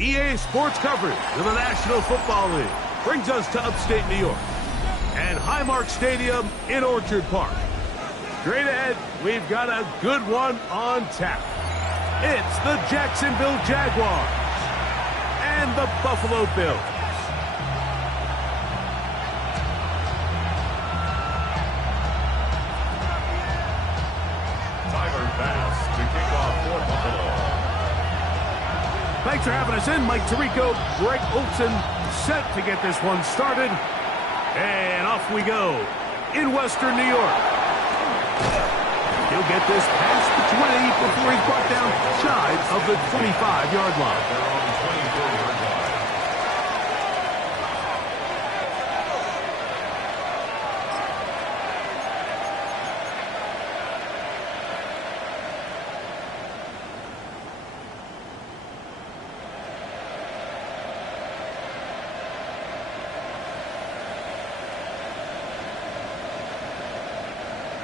EA Sports coverage of the National Football League brings us to upstate New York and Highmark Stadium in Orchard Park. Straight ahead, we've got a good one on tap. It's the Jacksonville Jaguars and the Buffalo Bills. Thanks for having us in. Mike Tirico, Greg Olson, set to get this one started. And off we go in Western New York. He'll get this past the 20 before he's brought down shy of the 25-yard line.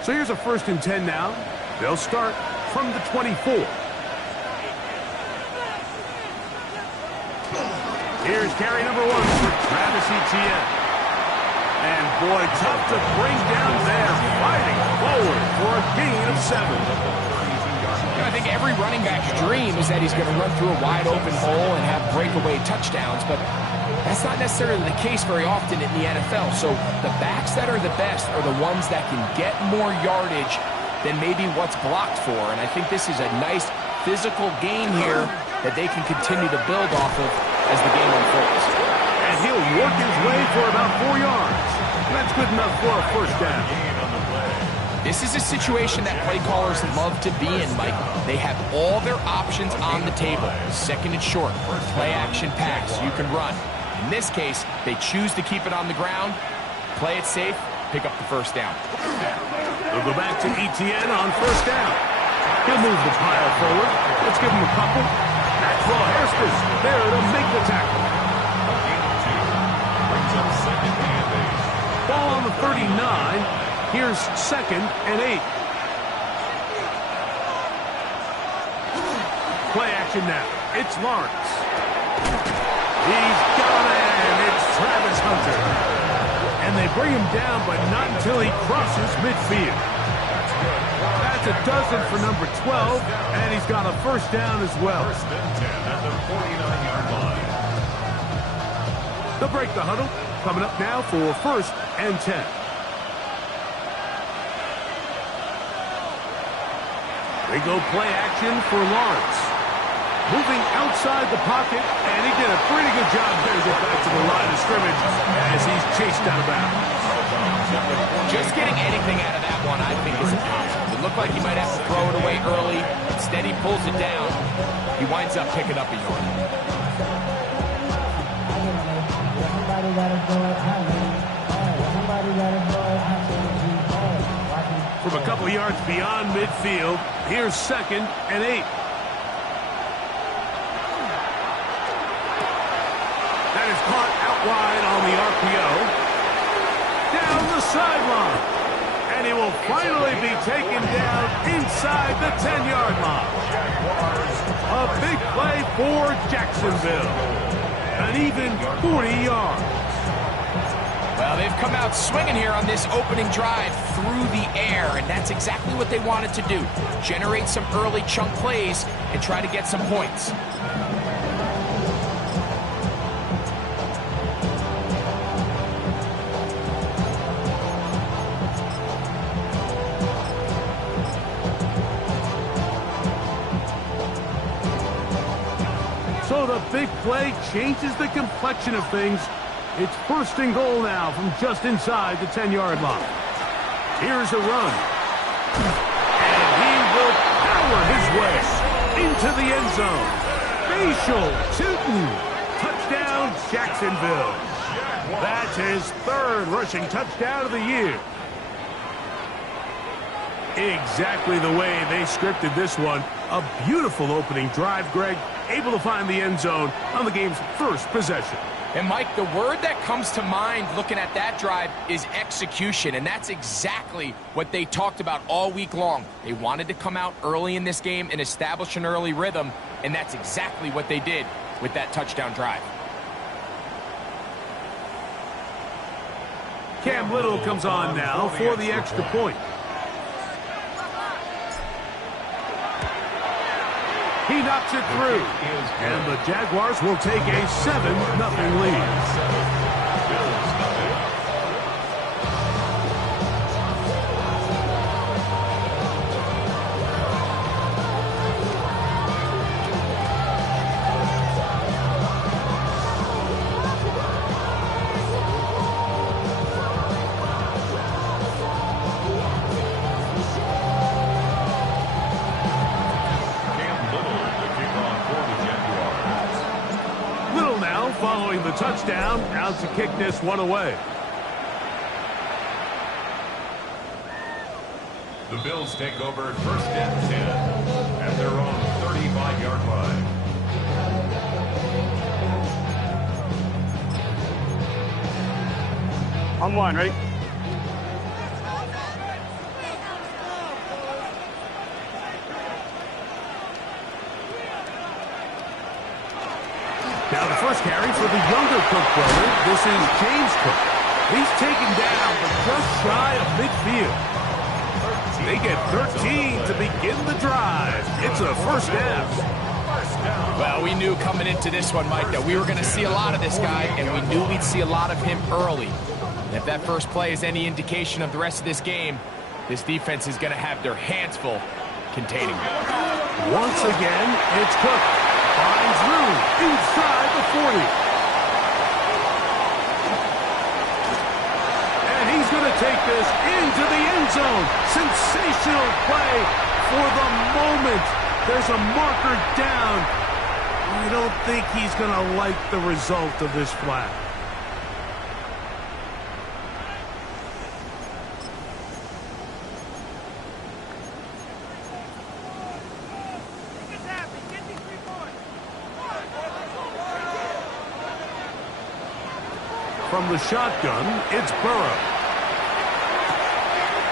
So here's a 1st and 10 now. They'll start from the 24. Here's carry number 1 for Travis Etienne. And boy, tough to bring down there, fighting forward for a gain of 7. I think every running back's dream is that he's going to run through a wide open hole and have breakaway touchdowns, but that's not necessarily the case very often in the NFL. So the backs that are the best are the ones that can get more yardage than maybe what's blocked for. And I think this is a nice physical game here that they can continue to build off of as the game unfolds. And he'll work his way for about 4 yards. That's good enough for a 1st down. This is a situation that play callers love to be in, Mike. They have all their options on the table. 2nd and short, play action pass, you can run. In this case, they choose to keep it on the ground, play it safe, pick up the 1st down. They'll go back to Etienne on 1st down. He'll move the pile forward. Let's give him a couple. Maxwell Hairston there to make the tackle. Ball on the 39. Here's 2nd and 8. Play action now. It's Lawrence. He's got it, and it's Travis Hunter. And they bring him down, but not until he crosses midfield. That's a dozen for number 12, and he's got a 1st down as well. 1st and 10 at the 49-yard line. They'll break the huddle. Coming up now for 1st and 10. They go play action for Lawrence. Moving outside the pocket, and he did a pretty good job there to get back to the line of scrimmage as he's chased out of bounds. Just getting anything out of that one, I think, is impossible. It looked like he might have to throw it away early. Instead, he pulls it down. He winds up picking up a yard. From a couple yards beyond midfield, here's 2nd and 8. That is caught out wide on the RPO. Down the sideline. And he will finally be taken down inside the 10-yard line. A big play for Jacksonville. An even 40 yards. Well, they've come out swinging here on this opening drive through the air, and that's exactly what they wanted to do. Generate some early chunk plays and try to get some points. So the big play changes the complexion of things. It's 1st and goal now from just inside the 10-yard line. Here's a run. And he will power his way into the end zone. Facial tootin'. Touchdown, Jacksonville. That's his 3rd rushing touchdown of the year. Exactly the way they scripted this one. A beautiful opening drive, Greg. Able to find the end zone on the game's 1st possession. And, Mike, the word that comes to mind looking at that drive is execution, and that's exactly what they talked about all week long. They wanted to come out early in this game and establish an early rhythm, and that's exactly what they did with that touchdown drive. Cam Little comes on now for the extra point. He knocks it through, and the Jaguars will take a 7-0 lead. Following the touchdown, out to kick this one away. The Bills take over 1st and 10 at their own 35-yard line. On one, ready? Now the first carry for the younger Cook brother. This is James Cook. He's taken down, but just shy of midfield. They get 13 to begin the drive. It's a 1st down. Well, we knew coming into this one, Mike, that we were going to see a lot of this guy, and we knew we'd see a lot of him early. And if that first play is any indication of the rest of this game, this defense is going to have their hands full containing him. Once again, it's Cook. Finds room inside the 40. And he's going to take this into the end zone. Sensational play for the moment. There's a marker down. I don't think he's going to like the result of this flag. From the shotgun, it's Burrow.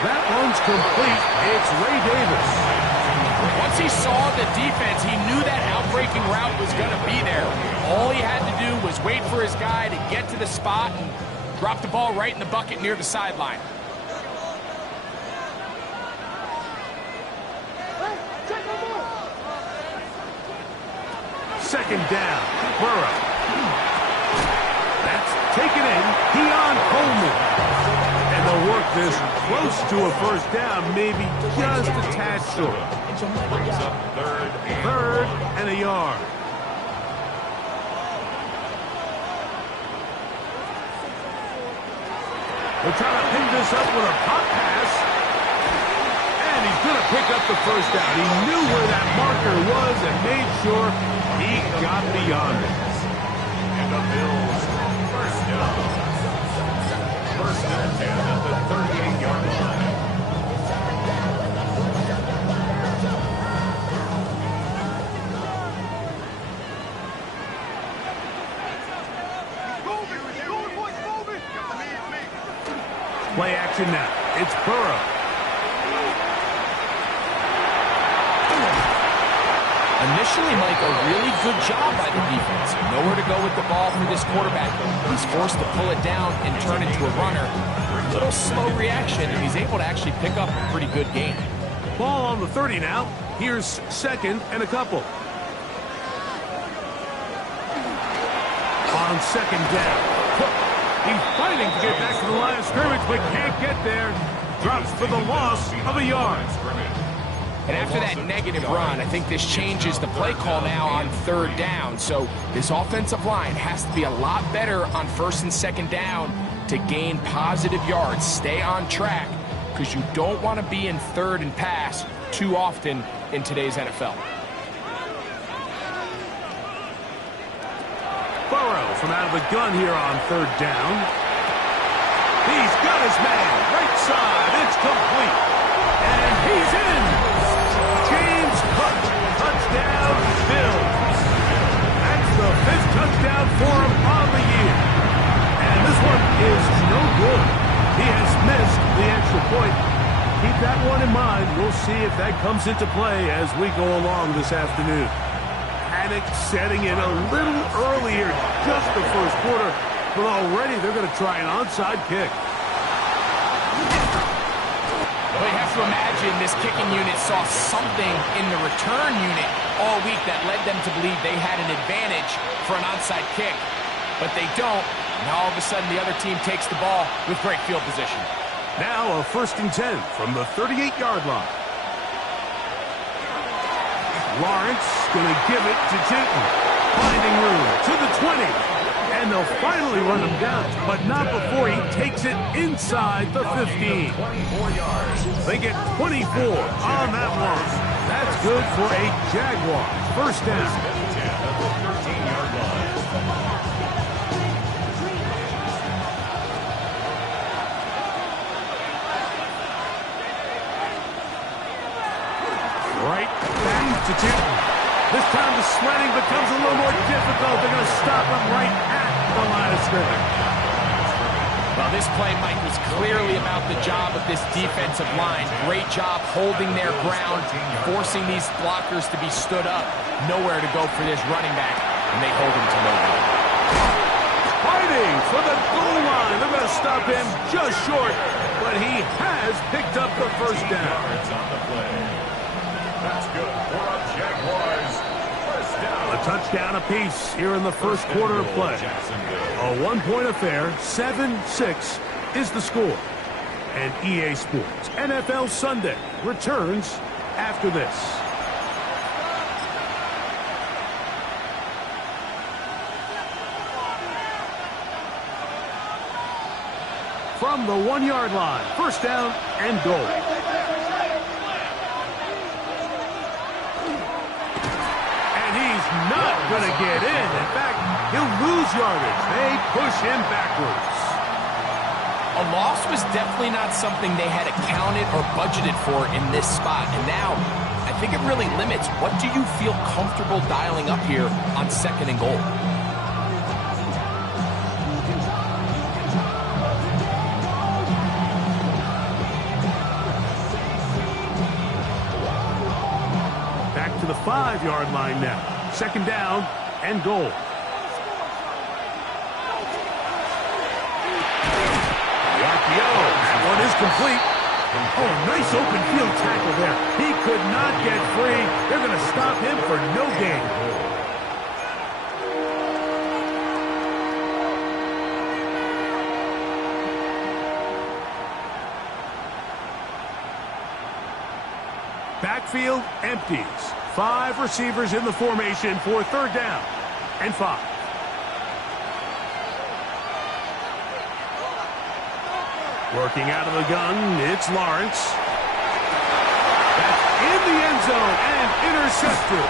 That one's complete. It's Ray Davis. Once he saw the defense, he knew that outbreaking route was going to be there. All he had to do was wait for his guy to get to the spot and drop the ball right in the bucket near the sideline. Second down, Burrow. That's taken in. Keon Coleman. And they'll work this close to a 1st down, maybe just a tad short. Third and a yard. They're trying to pin this up with a pop pass. And he's going to pick up the 1st down. He knew where that marker was and made sure he got beyond it. And the Bills, 1st down. 1st and 10 at the 38-yard line. Play action now. It's Burrow. Initially, Mike, a really good job by the defense. Nowhere to go with the ball for this quarterback. He's forced to pull it down and turn into a runner. A little slow reaction, and he's able to actually pick up a pretty good game. Ball on the 30 now. Here's 2nd and a couple. On 2nd down. He's fighting to get back to the line of scrimmage, but can't get there. Drops for the loss of a yard. And after that negative run, I think this changes the play call now on third down. So this offensive line has to be a lot better on first and second down to gain positive yards. Stay on track, because you don't want to be in third and pass too often in today's NFL. Burrow from out of the gun here on third down. He's got his man. Right side. It's complete. And he's in. James Cook. Touchdown, Bills. That's the 5th touchdown for him on the year. And this one is no good. He has missed the extra point. Keep that one in mind. We'll see if that comes into play as we go along this afternoon. Panic setting in a little earlier, just the first quarter, but already they're going to try an onside kick. Well, you have to imagine this kicking unit saw something in the return unit all week that led them to believe they had an advantage for an onside kick, but they don't. Now all of a sudden the other team takes the ball with great field position. Now a 1st and 10 from the 38-yard line. Lawrence going to give it to Jinton. Finding room to the 20. And they'll finally run him down, but not before he takes it inside the 15. They get 24 on that one. That's good for a Jaguar. First down. Right back to Jinton. This time the sledding becomes a little more difficult. They're going to stop him right at the line of scrimmage. Well, this play, Mike, was clearly about the job of this defensive line. Great job holding their ground, forcing these blockers to be stood up. Nowhere to go for this running back, and they hold him to no good. Fighting for the goal line. They're going to stop him just short, but he has picked up the first down. That's good for our Jaguars. First down. A touchdown apiece here in the first quarter of play. A one-point affair, 7-6 is the score. And EA Sports NFL Sunday returns after this. From the 1-yard line, first down and goal. Not going to get in. In fact, he'll lose yardage. They push him backwards. A loss was definitely not something they had accounted or budgeted for in this spot. And now, I think it really limits what do you feel comfortable dialing up here on second and goal. Back to the 5-yard line now. Second down and goal. The RPO. That one is complete. Oh, nice open field tackle there. He could not get free. They're going to stop him for no gain. Backfield empties. 5 receivers in the formation for third down and 5. Working out of the gun, it's Lawrence. That's in the end zone and intercepted.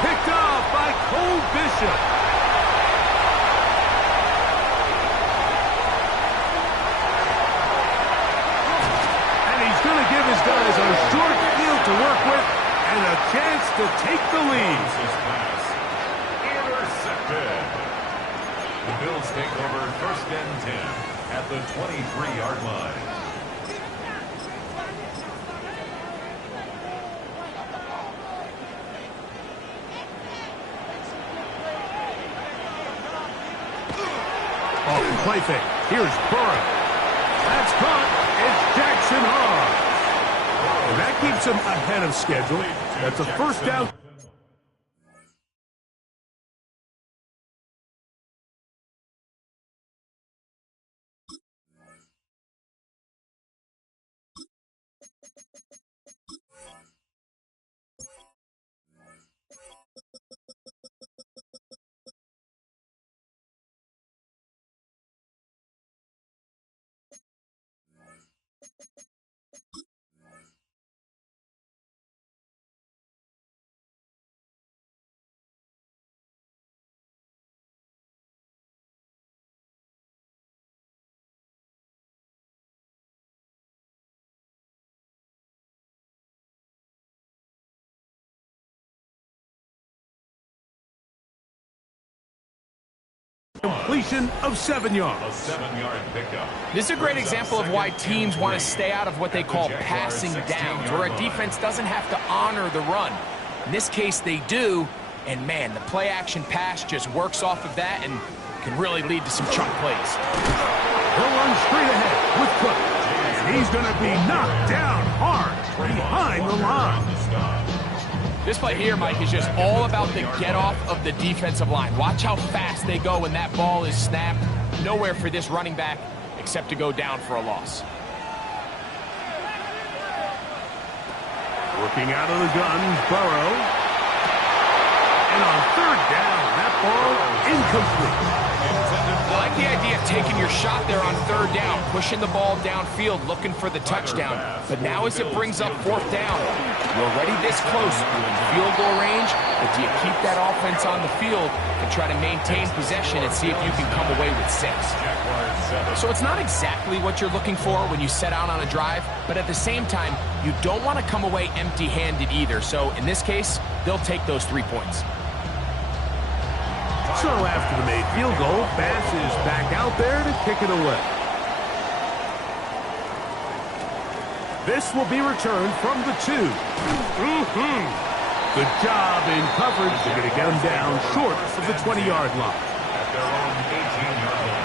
Picked off by Cole Bishop. And he's going to give his guys a short field to work with and a chance to take the lead. Intercepted. The Bills take over first and 10 at the 23-yard line. Off the play fake. Here's Burrow. That's caught. It's Jackson Hogg. And that keeps him ahead of schedule. That's a first down. completion of 7 yards. A 7-yard pickup. This is a great example of why teams want to stay out of what they call passing downs, where a defense doesn't have to honor the run. In this case, they do, and man, the play-action pass just works off of that and can really lead to some chunk plays. He'll run straight ahead with Cook, and he's going to be knocked down hard behind the line. This play here, Mike, is just all about the get-off of the defensive line. Watch how fast they go when that ball is snapped. Nowhere for this running back except to go down for a loss. Working out of the gun, Burrow. And on 3rd down, that ball incomplete. I like the idea of taking your shot there on 3rd down, pushing the ball downfield, looking for the touchdown. But now as it brings up 4th down, you're already this close within field goal range, but do you keep that offense on the field and try to maintain possession and see if you can come away with 6? So it's not exactly what you're looking for when you set out on a drive, but at the same time, you don't want to come away empty-handed either. So in this case, they'll take those 3 points. So after the made field goal, Bass is back out there to kick it away. This will be returned from the 2. Good job in coverage. They're going to get him down short of the 20-yard line. At their own 18-yard line.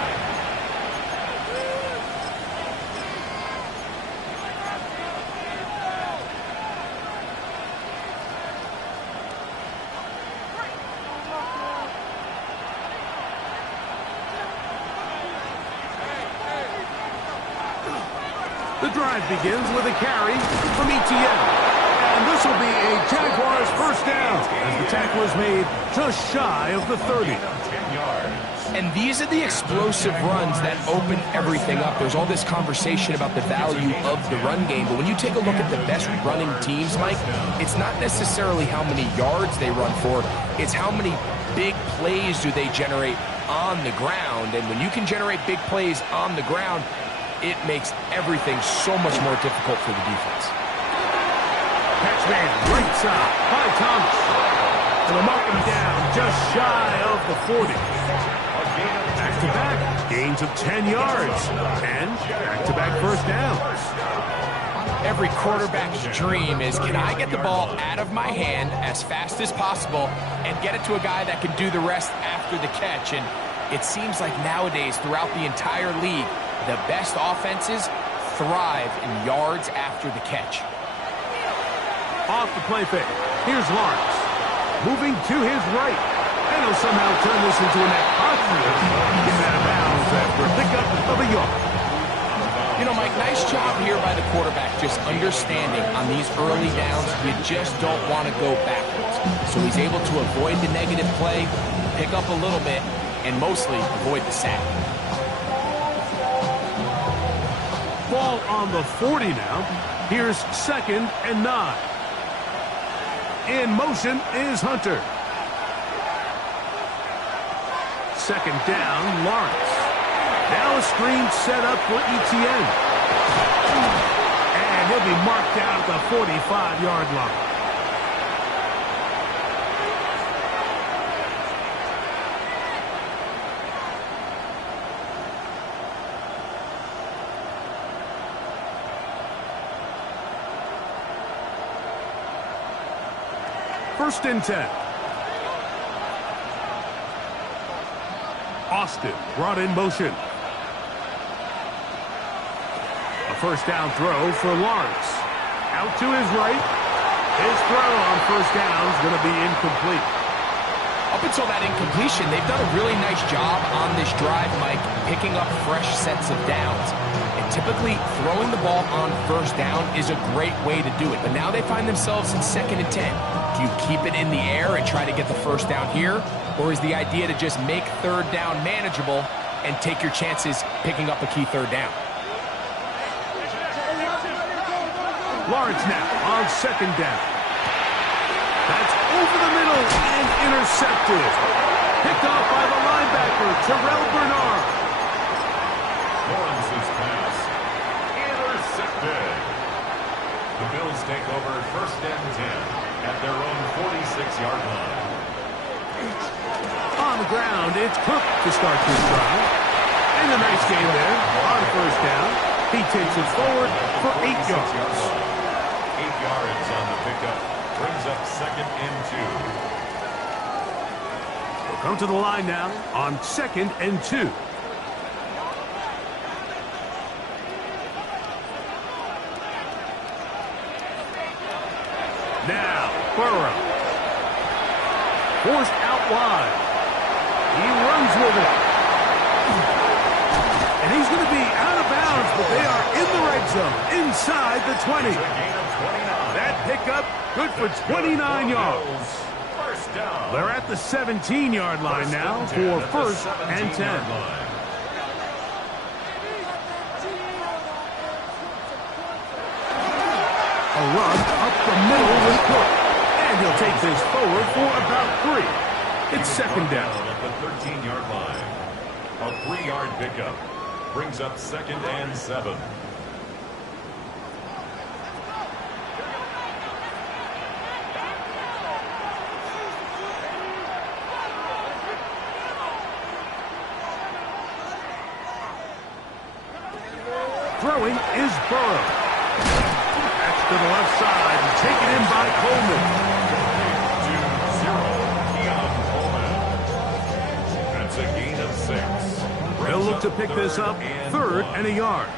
The drive begins with a carry from Etienne. And this will be a Jaguars first down as the tackle is made just shy of the 30. 10 yards. And these are the explosive runs that open everything up. There's all this conversation about the value of the run game, but when you take a look at the best running teams, Mike, it's not necessarily how many yards they run for, it's how many big plays do they generate on the ground. And when you can generate big plays on the ground, it makes everything so much more difficult for the defense. Catch man right side by Thomas. And they'll mark him down just shy of the 40. Back-to-back gains of 10 yards. And back-to-back first downs. Every quarterback's dream is, can I get the ball out of my hand as fast as possible and get it to a guy that can do the rest after the catch? And it seems like nowadays, throughout the entire league, the best offenses thrive in yards after the catch. Off the play fake. Here's Lawrence. Moving to his right. And he'll somehow turn this into a net positive. Getting out of bounds after a pickup of a yard. You know, Mike, nice job here by the quarterback, just understanding on these early downs, you just don't want to go backwards. So he's able to avoid the negative play, pick up a little bit, and mostly avoid the sack. Ball on the 40 now. Here's 2nd and 9. In motion is Hunter. 2nd down, Lawrence. Now a screen set up for Etienne. And he'll be marked down at the 45-yard line. First and 10. Austin brought in motion. A first down throw for Lawrence. Out to his right. His throw on first down is going to be incomplete. Up until that incompletion, they've done a really nice job on this drive, Mike, picking up fresh sets of downs. And typically, throwing the ball on first down is a great way to do it. But now they find themselves in 2nd and 10. Do you keep it in the air and try to get the first down here? Or is the idea to just make 3rd down manageable and take your chances picking up a key 3rd down? Lawrence now on 2nd down. That's over the middle and intercepted. Picked off by the linebacker, Terrell Bernard. Lawrence's pass intercepted. The Bills take over 1st and 10 at their own 46-yard line. On the ground, it's Cook to to start this drive. And a nice game there on first down. He takes it forward for 8 yards. 8 yards on the pickup. Brings up 2nd and 2. We'll come to the line now on 2nd and 2. Now, Burrow. Forced out wide. He runs with it. And he's going to be out of bounds, but they are in the red zone, inside the 20. That pickup, good for 29 yards. They're at the 17-yard line now for 1st and 10. A run up the middle with Cook. And he'll take this forward for about 3. It's 2nd down. At the 13-yard line. A 3-yard pickup. Brings up 2nd and 7. Throwing is Burrow. That's to the left side and taken in by Coleman. 2-0, Keon Coleman. That's a gain of 6. They'll look to pick this up 3rd and a yard.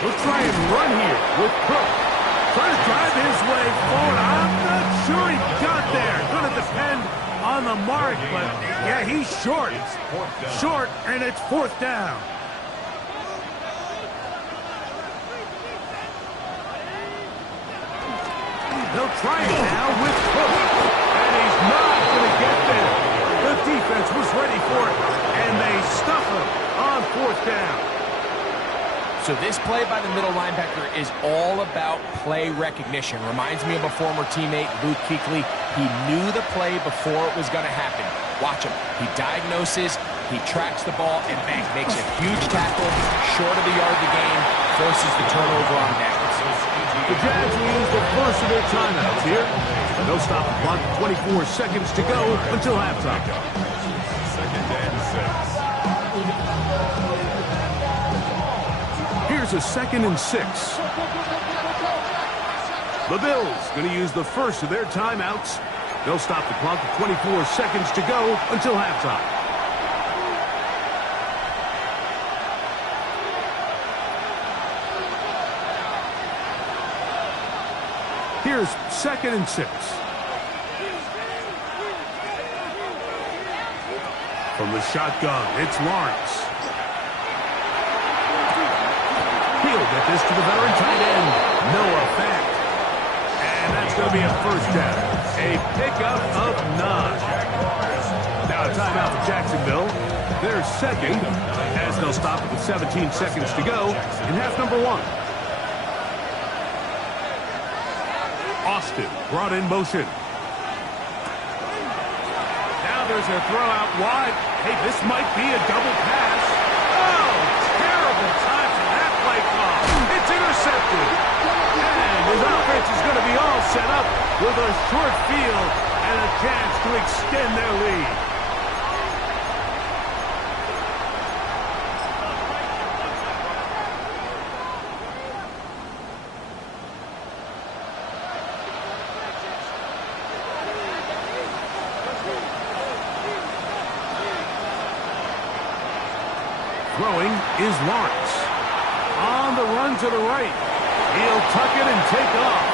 He'll try and run here with Cook. Trying to drive his way forward. I'm not sure he got there. Going to depend on the mark, but yeah, he's short. Short, and it's 4th down. They'll try it now with Cook. And he's not going to get there. The defense was ready for it, and they stuff him on 4th down. So this play by the middle linebacker is all about play recognition. Reminds me of a former teammate, Luke Kuechly. He knew the play before it was going to happen. Watch him. He diagnoses, he tracks the ball, and bang, makes a huge tackle, short of the yard of the game, forces the turnover on downs. The Jags will use the first of their timeouts here. They'll stop the clock, 24 seconds to go until halftime. 2nd and 6. Here's a 2nd and 6. The Bills going to use the first of their timeouts. They'll stop the clock at 24 seconds to go until halftime. Here's 2nd and 6. From the shotgun, it's Lawrence. He'll get this to the veteran tight end, Noah Fant. And that's going to be a 1st down. A pickup of 9. Now a timeout for Jacksonville. They're 2nd, as they'll stop with 17 seconds to go in half number 1. Austin brought in motion. Now there's a throw out wide. Hey, this might be a double pass. Oh, terrible time for that play call. It's intercepted. And his offense is going to be all set up with a short field and a chance to extend their lead. Throwing is Lawrence. On the run to the right. He'll tuck it and take off.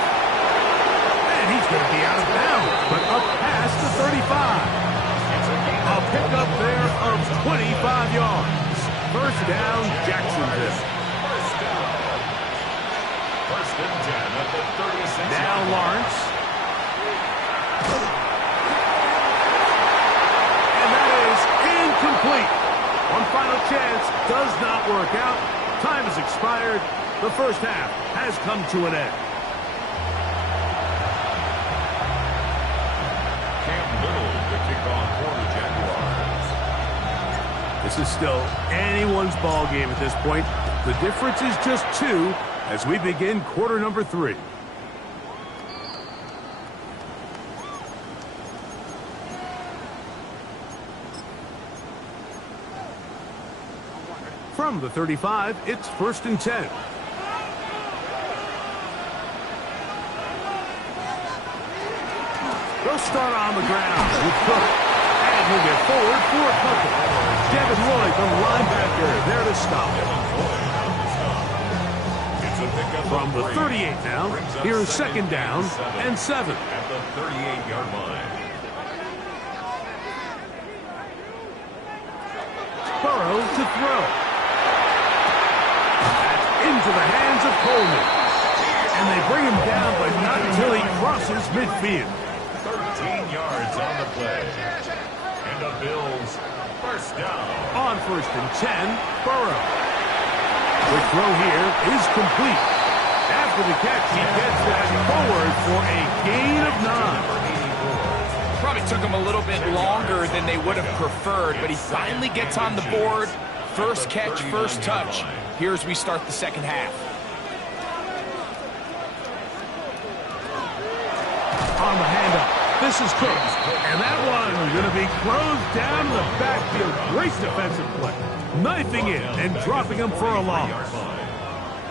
And he's going to be out of bounds, but up past the 35. A pickup there of 25 yards. 1st down, Jacksonville. 1st and 10 at the 36. Now Lawrence. And that is incomplete. One final chance does not work out. Time has expired. The first half has come to an end. Cam Little to kick off for the Jaguars. This is still anyone's ball game at this point. The difference is just 2 as we begin quarter number 3. From the 35, it's 1st and 10. They'll start on the ground with Cook. And he'll get forward for a couple. Devin Lloyd, the linebacker, there to stop. From the 38 now, here's 2nd down and 7. At the 38-yard line. Burrow to throw. Into the hands of Coleman. And they bring him down, but not until he crosses midfield. 13 yards on the play. And the Bills first down. On 1st and 10, Burrow. The throw here is complete. After the catch, he gets that forward for a gain of 9. Probably took him a little bit longer than they would have preferred, but he finally gets on the board. First catch, first touch. Here as we start the second half. On the handoff, this is Cook. And that one going to be closed down the backfield. Great defensive play. Knifing it and dropping him for a loss.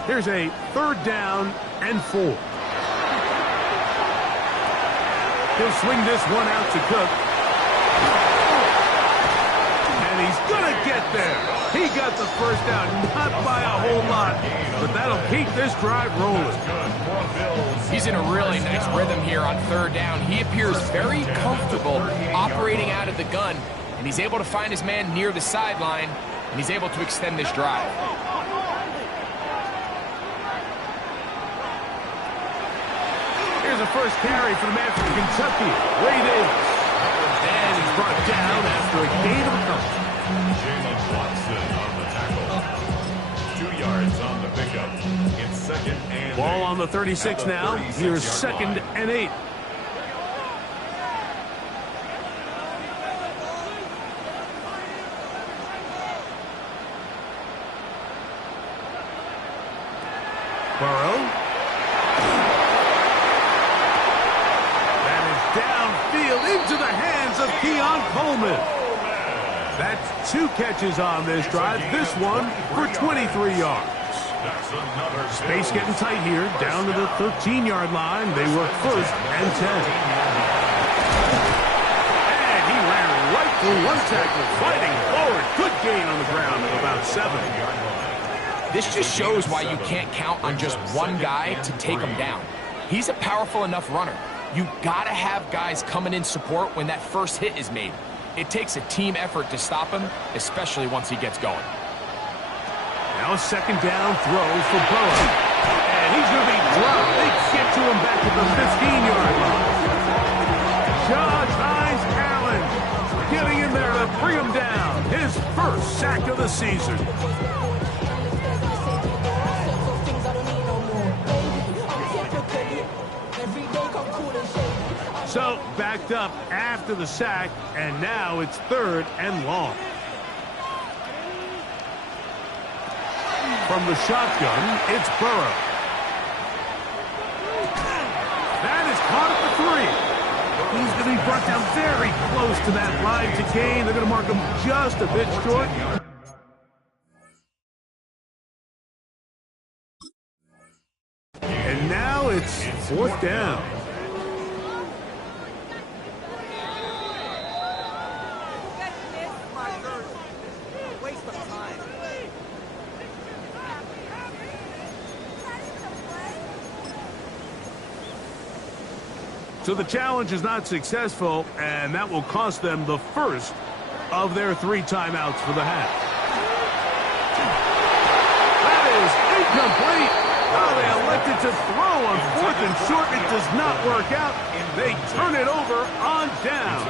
Here's a 3rd down and 4. He'll swing this one out to Cook. And he's going to get there. He got the first down, not by a whole lot, but that'll keep this drive rolling. He's in a really nice rhythm here on 3rd down. He appears very comfortable operating out of the gun, and he's able to find his man near the sideline, and he's able to extend this drive. Here's a first carry for the man from Kentucky, Ray Davis. And he's brought down after a gain of a couple. James Watson on the tackle. 2 yards on the pickup. It's 2nd and Ball 8. on the 36 now. Here's 2nd and 8. Burrow. That is downfield into the hands of Keon Coleman. That's 2 catches on this drive. This one for 23 yards. Space getting tight here. Down to the 13-yard line. They work 1st and 10. And he ran right through one tackle, fighting forward. Good gain on the ground of about 7. This just shows why you can't count on just one guy to take him down. He's a powerful enough runner. You gotta have guys coming in support when that first hit is made. It takes a team effort to stop him, especially once he gets going. Now a 2nd down throw for Burrow. And he's going to be dropped. They get to him back at the 15-yard line. Josh Hines Allen getting in there to bring him down. His first sack of the season. So backed up after the sack, and now it's 3rd and long. From the shotgun, it's Burrow. That is caught at the 3. He's going to be brought down very close to that line to gain. They're going to mark him just a bit short. And now it's 4th down. So the challenge is not successful, and that will cost them the first of their 3 timeouts for the half. That is incomplete. Oh, they elected to throw on 4th and short. It does not work out. They turn it over on down.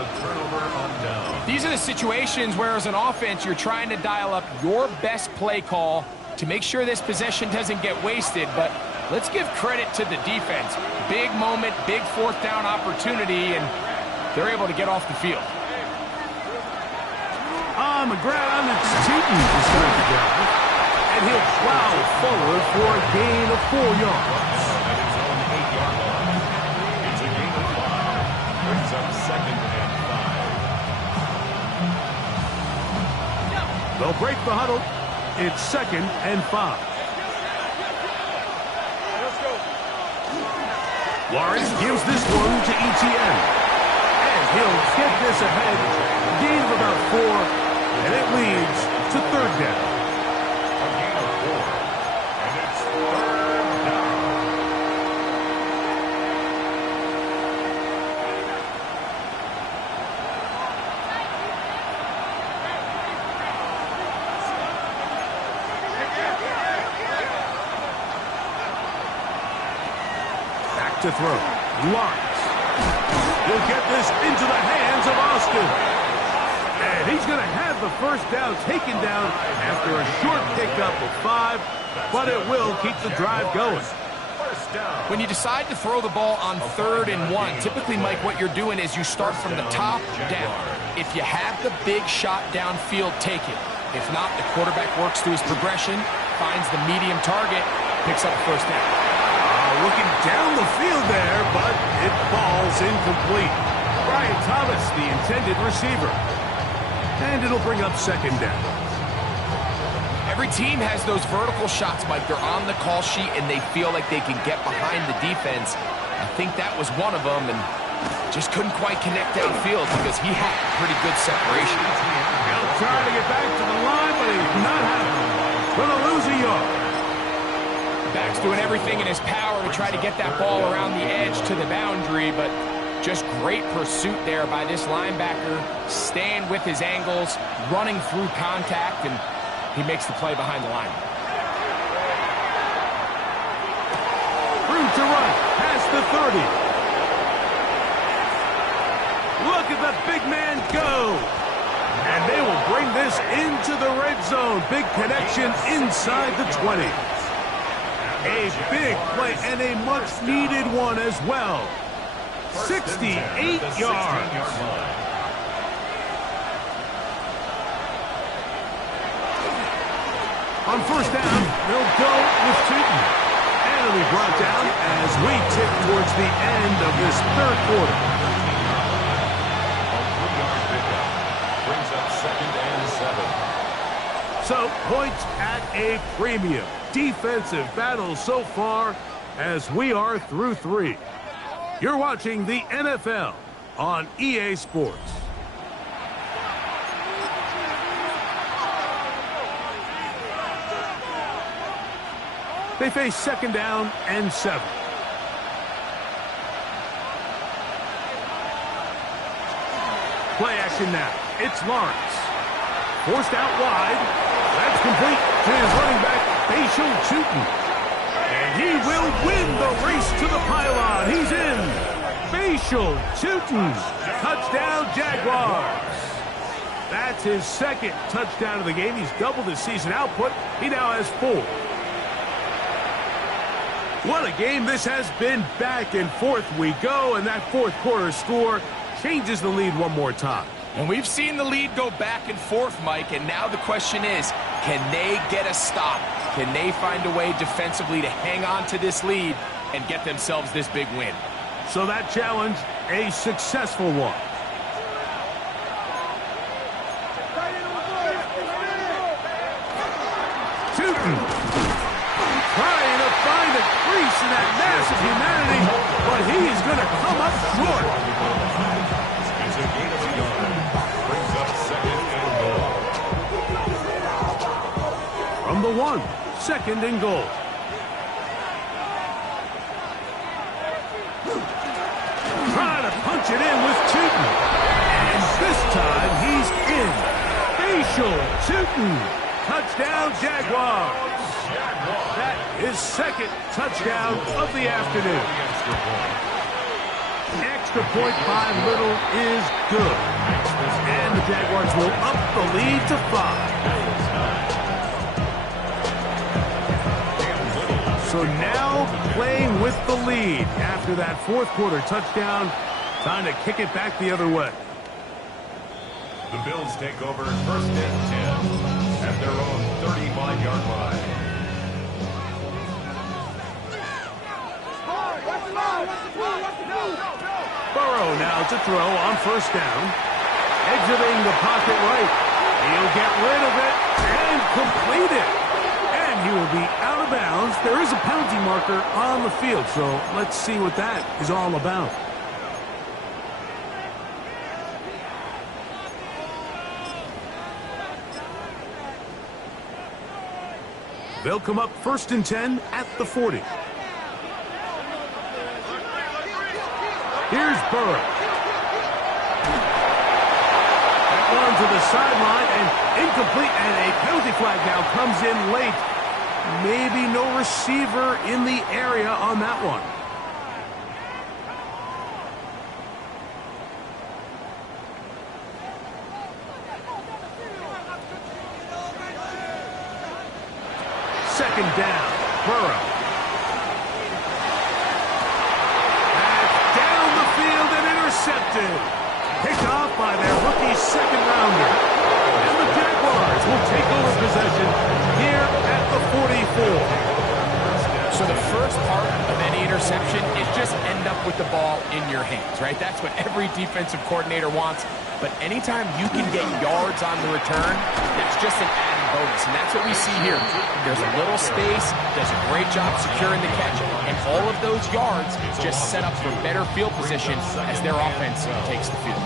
These are the situations where, as an offense, you're trying to dial up your best play call to make sure this possession doesn't get wasted, but let's give credit to the defense. Big moment, big 4th down opportunity, and they're able to get off the field. On the ground, it's Teaton to start the drive. And he'll plow forward for a gain of 4 yards. It's a gain of 5. Brings up 2nd and 5. They'll break the huddle. It's 2nd and 5. Lawrence gives this one to ETN. And he'll get this ahead. Gain of about 4. And it leads to 3rd down. A gain of 4. And it's 3rd down. Back to throw. Lawrence. He'll get this into the hands of Austin. And he's going to have the 1st down taken down after a short pickup of 5, but it will keep the drive going. First down. When you decide to throw the ball on 3rd and 1, typically, Mike, what you're doing is you start from the top down. If you have the big shot downfield, take it. If not, the quarterback works through his progression, finds the medium target, picks up the 1st down. Looking down the field there, but it falls incomplete. Brian Thomas, the intended receiver. And it'll bring up 2nd down. Every team has those vertical shots, Mike. They're on the call sheet, and they feel like they can get behind the defense. I think that was one of them, and just couldn't quite connect downfield because he had pretty good separation. He'll try to get back to the line, but he's not happening. Gonna lose a yard. Back's doing everything in his power to try to get that ball around the edge to the boundary, but just great pursuit there by this linebacker, staying with his angles, running through contact, and he makes the play behind the line. Room to run, past the 30. Look at the big man go. And they will bring this into the red zone. Big connection inside the 20. A big play and a much-needed one as well. 68 yards. On 1st down, they'll go with Tootin. And it'll be brought down as we tip towards the end of this 3rd quarter. A 3-yard pickup brings up 2nd and 7. So, points at a premium. Defensive battle so far as we are through 3. You're watching the NFL on EA Sports. They face 2nd down and 7. Play action now. It's Lawrence. Forced out wide. That's complete to his running back, Facial Tootin. And he will win the race to the pylon. He's in. Facial Tootin. Touchdown, Jaguars. That's his 2nd touchdown of the game. He's doubled his season output. He now has 4. What a game this has been. Back and forth we go, and that 4th quarter score changes the lead one more time. And we've seen the lead go back and forth, Mike, and now the question is, can they get a stop? Can they find a way defensively to hang on to this lead and get themselves this big win? So that challenge, a successful one. Tootin trying to find a crease in that mass of humanity, but he is going to come up short. It's a gain of a yard. Brings up 2nd and goal. From the 1, 2nd and goal. Trying to punch it in with Tootin. And this time he's in. Facial Tootin. Touchdown, Jaguars. That is 2nd touchdown of the afternoon. Extra point by Little is good. And the Jaguars will up the lead to 5. So now playing with the lead after that 4th quarter touchdown. Time to kick it back the other way. The Bills take over 1st and 10 at their own 35-yard line. Burrow now to throw on 1st down. Exiting the pocket right. He'll get rid of it and complete it. And he will be out of bounds. There is a penalty marker on the field, so let's see what that is all about. They'll come up 1st and 10 at the 40. Here's Burrow. That one to the sideline and incomplete, and a penalty flag now comes in late. Maybe no receiver in the area on that one. Second down, Burrow. That's down the field and intercepted. Picked off by their rookie second rounder. And the Jaguars will take over possession here at the 44. So the first part of any interception is just end up with the ball in your hands, right? That's what every defensive coordinator wants. But anytime you can get yards on the return, that's just an added bonus. And that's what we see here. There's a little space, does a great job securing the catch, and all of those yards just set up for better field position as their offense takes the field.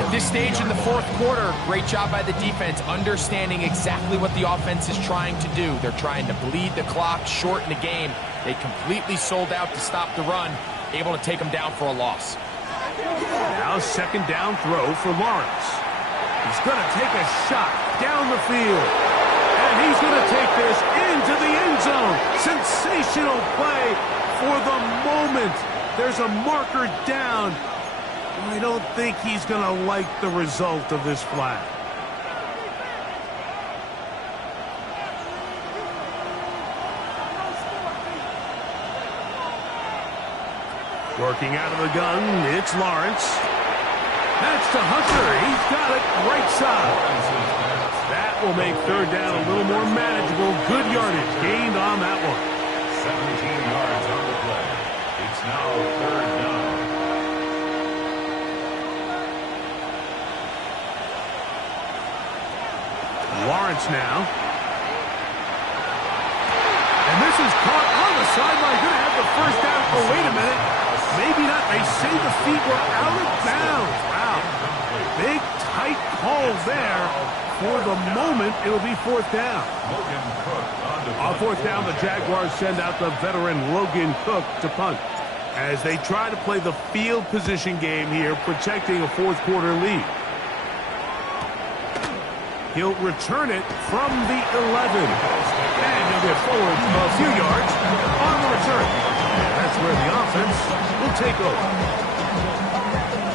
At this stage in the fourth quarter, great job by the defense, understanding exactly what the offense is trying to do. They're trying to bleed the clock, shorten the game. They completely sold out to stop the run, able to take them down for a loss. Now second down throw for Lawrence. He's going to take a shot down the field. And he's going to take this into the end zone. Sensational play for the moment. There's a marker down. I don't think he's going to like the result of this flag. Working out of the gun, it's Lawrence. That's to Hunter. He's got it right side. That will make third down a little more manageable. Good yardage gained on that one. 17 yards on the play. It's now third down. Lawrence now. And this is caught on the sideline. Going to have the first down. Oh, wait a minute. Maybe not. They say the feet were out of bounds. Wow. Big, tight call there. For the moment, it'll be fourth down. On fourth down, the Jaguars send out the veteran Logan Cook to punt as they try to play the field position game here, protecting a fourth quarter lead. He'll return it from the 11. And he'll get forward a few yards on the return. That's where the offense will take over.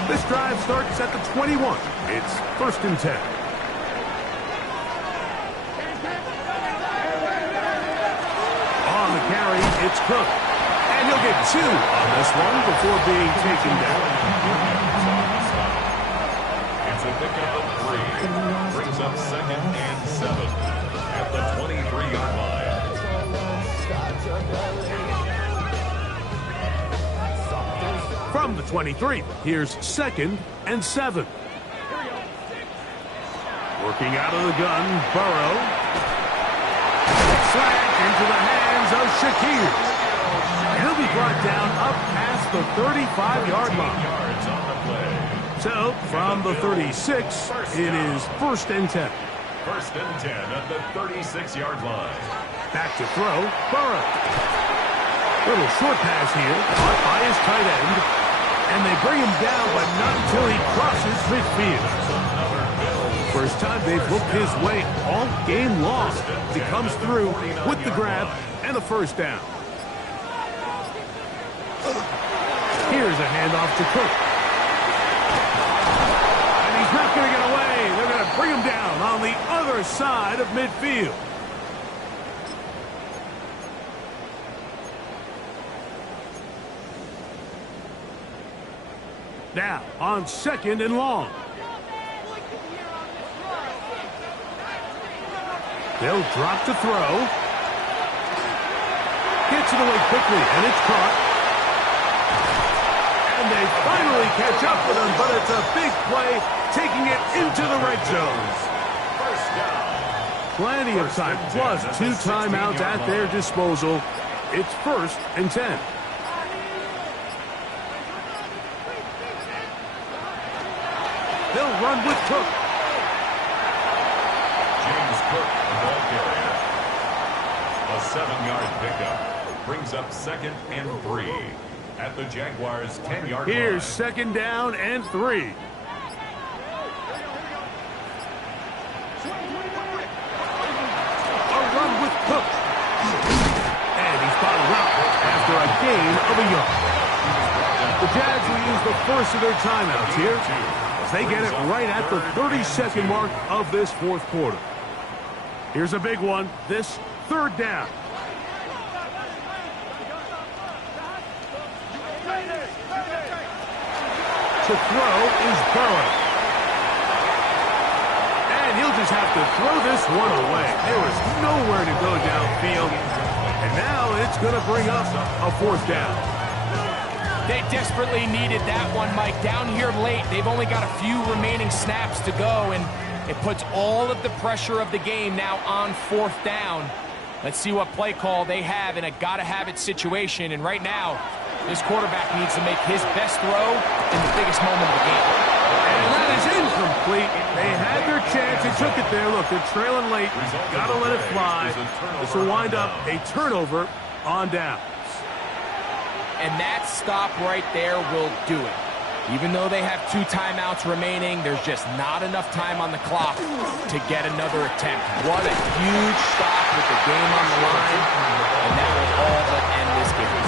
This drive starts at the 21. It's 1st and 10. On the carry, it's Cook. And he'll get 2 on this one before being taken down. It's a pickup of 3. Brings up 2nd and 7 at the 23-yard line. From the 23, here's 2nd and 7. Working out of the gun, Burrow. Slant into the hands of Shakir. He'll be brought down up past the 35-yard line. So, from the 36, it is 1st and 10. 1st and 10 at the 36-yard line. Back to throw, Burrow. Little short pass here, caught by his tight end. And they bring him down, but not until he crosses midfield. First time they've looked his way all game long. He comes through with the grab and a first down. Here's a handoff to Cook. And he's not going to get away. They're going to bring him down on the other side of midfield. Now, on 2nd and long. They'll drop to throw. Gets it away quickly, and it's caught. And they finally catch up with him, but it's a big play, taking it into the red zone. down. Plenty of time, plus 2 timeouts at their disposal. It's 1st and 10. They'll run with Cook. James Cook, the ball carrier. A 7-yard pickup brings up 2nd and 3 at the Jaguars' 10-yard line. Here's 2nd down and 3. A run with Cook. And he's bottled up after a gain of a yard. The Jags will use the first of their timeouts here as they get it right at the 30-second mark of this 4th quarter. Here's a big one. This 3rd down. To throw is Burrow. And he'll just have to throw this one away. There was nowhere to go downfield. And now it's going to bring us a 4th down. They desperately needed that one, Mike. Down here late, they've only got a few remaining snaps to go, and it puts all of the pressure of the game now on 4th down. Let's see what play call they have in a gotta-have-it situation. And right now, this quarterback needs to make his best throw in the biggest moment of the game. And that is incomplete. They had their chance. They took it there. Look, they're trailing late. Got to let it fly. This will wind up a turnover on downs. And that stop right there will do it. Even though they have 2 timeouts remaining, there's just not enough time on the clock to get another attempt. What a huge stop with the game on the line, and that will all but end this game.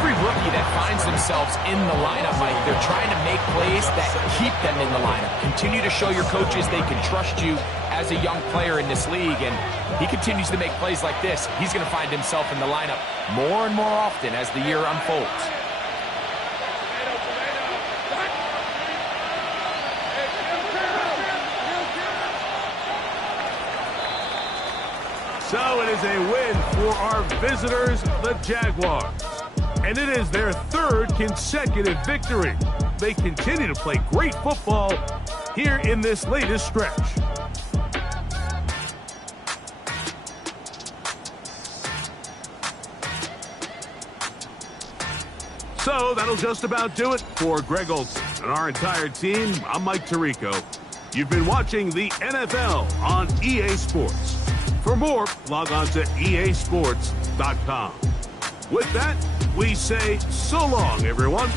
Every rookie that finds themselves in the lineup, Mike, they're trying to make plays that keep them in the lineup. Continue to show your coaches they can trust you as a young player in this league, and he continues to make plays like this. He's going to find himself in the lineup more and more often as the year unfolds. So it is a win for our visitors, the Jaguars. And it is their 3rd consecutive victory. They continue to play great football here in this latest stretch. So that'll just about do it for Greg Olson and our entire team. I'm Mike Tirico. You've been watching the NFL on EA Sports. For more, log on to easports.com. With that, we say so long, everyone.